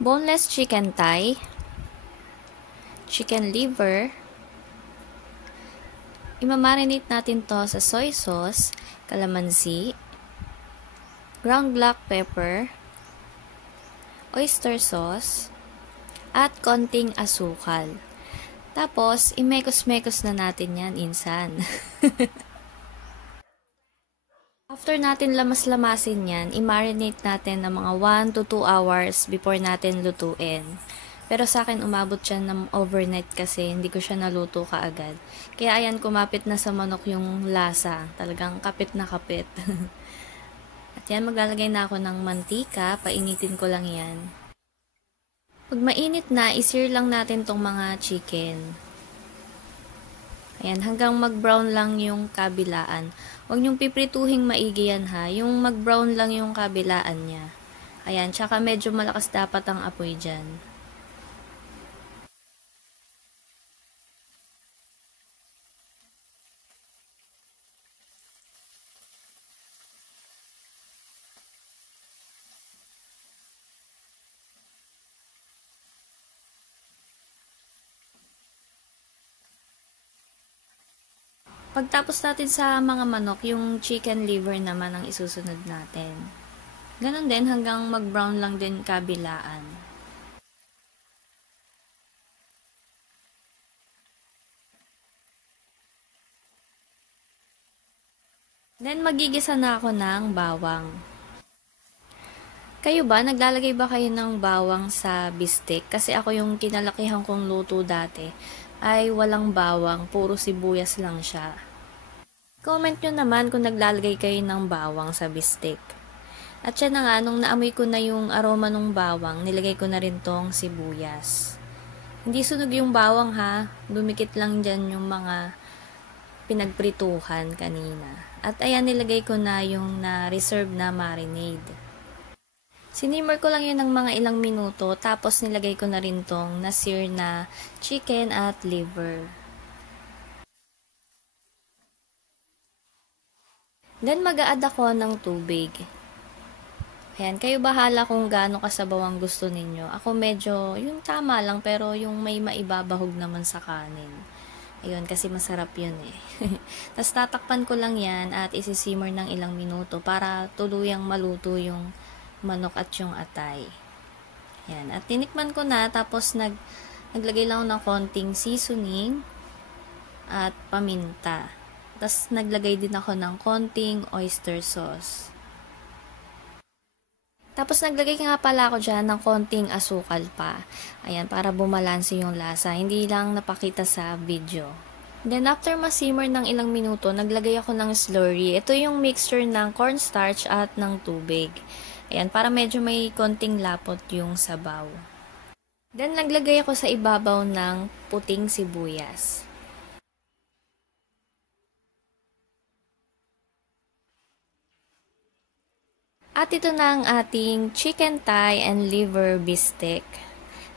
boneless chicken thigh, chicken liver. Imamarinate natin to sa soy sauce, calamansi, ground black pepper, oyster sauce, at konting asukal. Tapos, imekos-mekos na natin yan insan. After natin lamas-lamasin yan, i-marinate natin ng mga 1 to 2 hours before natin lutuin. Pero sa akin, umabot siya ng overnight kasi hindi ko siya naluto kaagad. Kaya ayan, kumapit na sa manok yung lasa. Talagang kapit na kapit. At yan, maglalagay na ako ng mantika. Painitin ko lang yan. Pag mainit na, i-sear lang natin tong mga chicken. Ayan, hanggang mag-brown lang yung kabilaan. Huwag niyong piprituhing maigi yan ha. Yung mag-brown lang yung kabilaan niya. Ayan, tsaka medyo malakas dapat ang apoy dyan. Pagtapos natin sa mga manok, yung chicken liver naman ang isusunod natin. Ganon din hanggang mag-brown lang din kabilaan. Then magigisa na ako ng bawang. Kayo ba, naglalagay ba kayo ng bawang sa bistek? Kasi ako yung kinalakihan kong luto dati ay walang bawang, puro sibuyas lang siya. Comment nyo naman kung naglalagay kayo ng bawang sa bistek. At siya na nga, nung naamoy ko na yung aroma ng bawang, nilagay ko na rin tong sibuyas. Hindi sunog yung bawang ha, dumikit lang dyan yung mga pinagprituhan kanina. At ayan, nilagay ko na yung na-reserve na marinade. Sinimmer ko lang yun ng mga ilang minuto, tapos nilagay ko na rin tong na-sear na chicken at liver. Then mag-a-add ako ng tubig. Ayan, kayo bahala kung gaano kasabaw ang gusto ninyo. Ako medyo, yung tama lang, pero yung may maibabahog naman sa kanin. Ayun, kasi masarap yun eh. Tapos tatakpan ko lang yan at isisimmer ng ilang minuto para tuluyang maluto yung manok at yung atay. Ayan, at tinikman ko na, tapos naglagay lang ako ng konting seasoning at paminta. Tapos naglagay din ako ng konting oyster sauce. Tapos naglagay nga pala ako dyan ng konting asukal pa. Ayan, para bumalanse yung lasa. Hindi lang napakita sa video. Then after ma-simmer ng ilang minuto, naglagay ako ng slurry. Ito yung mixture ng cornstarch at ng tubig. Ayan, para medyo may konting lapot yung sabaw. Then naglagay ako sa ibabaw ng puting sibuyas. At ito na ang ating chicken thigh and liver bistek.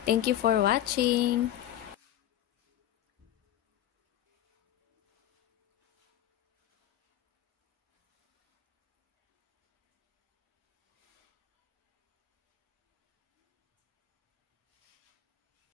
Thank you for watching!